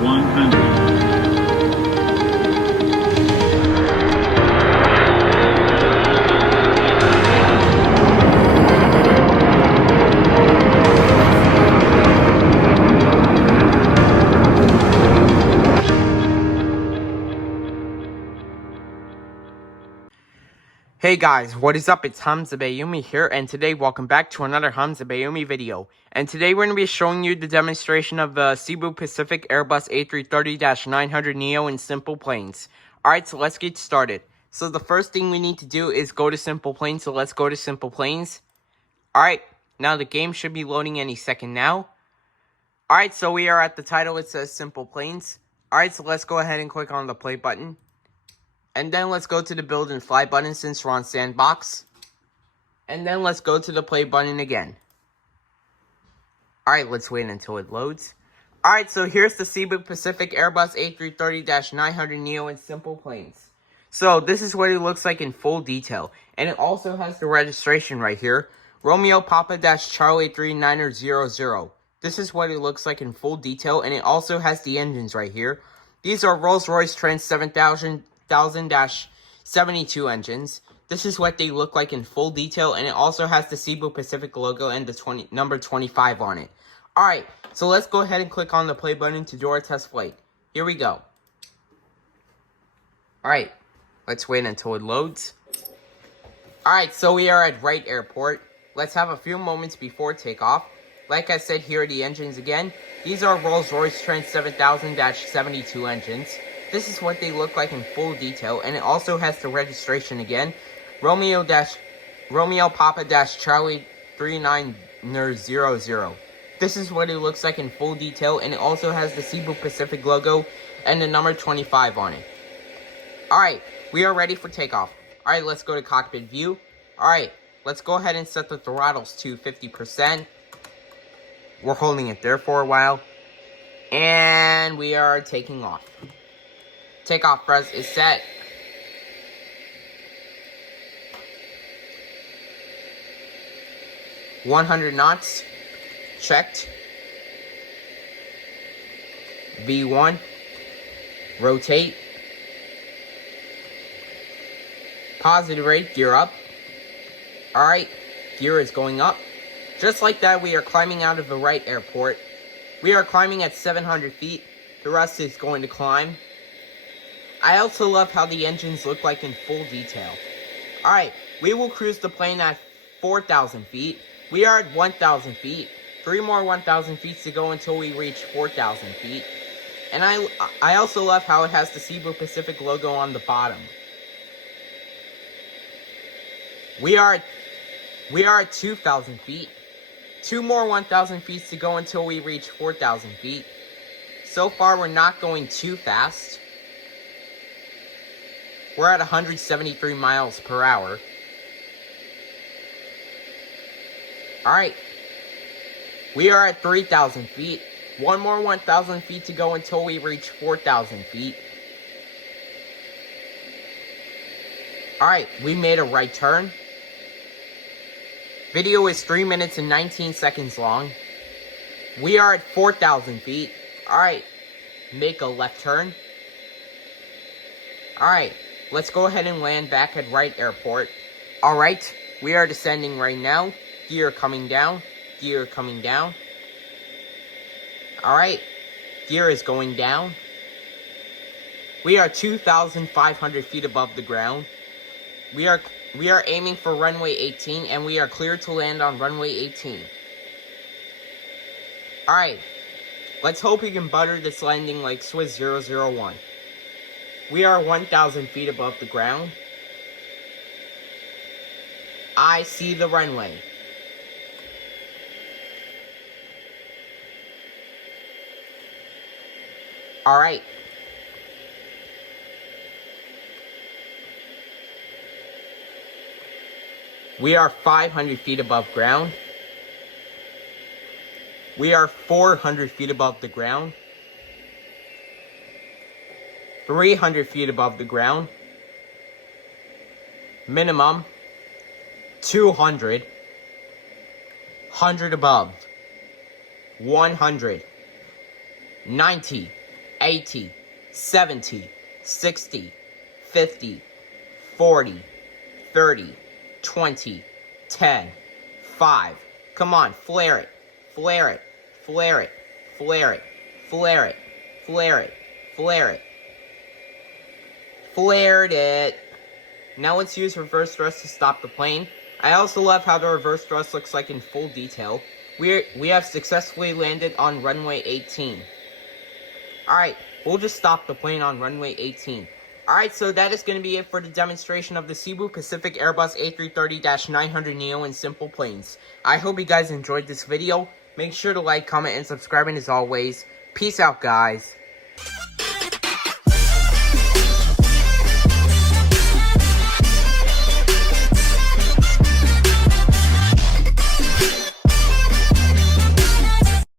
100. Hey guys, what is up? It's Hamza Bayoumi here, and today welcome back to another Hamza Bayoumi video. And today we're going to be showing you the demonstration of the Cebu Pacific Airbus A330-900neo in SimplePlanes. Alright, so let's get started. So the first thing we need to do is go to SimplePlanes, so let's go to SimplePlanes. Alright, now the game should be loading any second now. Alright, so we are at the title, it says SimplePlanes. Alright, so let's go ahead and click on the play button. And then let's go to the build and fly button since we're on sandbox. And then let's go to the play button again. Alright, let's wait until it loads. Alright, so here's the Cebu Pacific Airbus A330-900neo in SimplePlanes. So this is what it looks like in full detail. And it also has the registration right here. Romeo Papa-Charlie 3900. This is what it looks like in full detail. And it also has the engines right here. These are Rolls-Royce Trent 7000-72 engines. This is what they look like in full detail, and it also has the Cebu Pacific logo and the number 25 on it. Alright, so let's go ahead and click on the play button to do our test flight. Here we go. Alright, let's wait until it loads. Alright, so we are at Wright Airport. Let's have a few moments before takeoff. Like I said, here are the engines again. These are Rolls-Royce Trent 7000-72 engines. This is what they look like in full detail, and it also has the registration again. Romeo Papa-Charlie 3900. This is what it looks like in full detail, and it also has the Cebu Pacific logo and the number 25 on it. Alright, we are ready for takeoff. Alright, let's go to cockpit view. Alright, let's go ahead and set the throttles to 50%. We're holding it there for a while. And we are taking off. Takeoff thrust is set. $100 knots. Checked. V1. Rotate. Positive rate. Gear up. Alright. Gear is going up. Just like that, we are climbing out of the Wright Airport. We are climbing at 700 feet. The rest is going to climb. I also love how the engines look like in full detail. Alright, we will cruise the plane at 4,000 feet. We are at 1,000 feet. 3 more 1,000 feet to go until we reach 4,000 feet. And I also love how it has the Cebu Pacific logo on the bottom. We are at 2,000 feet. 2 more 1,000 feet to go until we reach 4,000 feet. So far, we're not going too fast. We're at 173 miles per hour. Alright. We are at 3,000 feet. 1 more 1,000 feet to go until we reach 4,000 feet. Alright, we made a right turn. Video is 3 minutes and 19 seconds long. We are at 4,000 feet. Alright, make a left turn. Alright, let's go ahead and land back at Wright Airport. Alright, we are descending right now. Gear coming down. Gear coming down. Alright, gear is going down. We are 2,500 feet above the ground. We are aiming for runway 18, and we are cleared to land on runway 18. Alright, let's hope we can butter this landing like Swiss 001. We are 1,000 feet above the ground. I see the runway. Alright. We are 500 feet above ground. We are 400 feet above the ground. 300 feet above the ground. Minimum 200. 100 above. 100. 90. 80, 70, 60, 50, 40, 30, 20, 10, 5. Come on, flare it, flare it, flare it, flare it, flare it, flare it, flare it. Flared it. Now let's use reverse thrust to stop the plane. I also love how the reverse thrust looks like in full detail. We have successfully landed on runway 18. Alright, we'll just stop the plane on runway 18. Alright, so that is going to be it for the demonstration of the Cebu Pacific Airbus A330-900neo in Simple Planes. I hope you guys enjoyed this video. Make sure to like, comment, and subscribe, and as always, peace out, guys.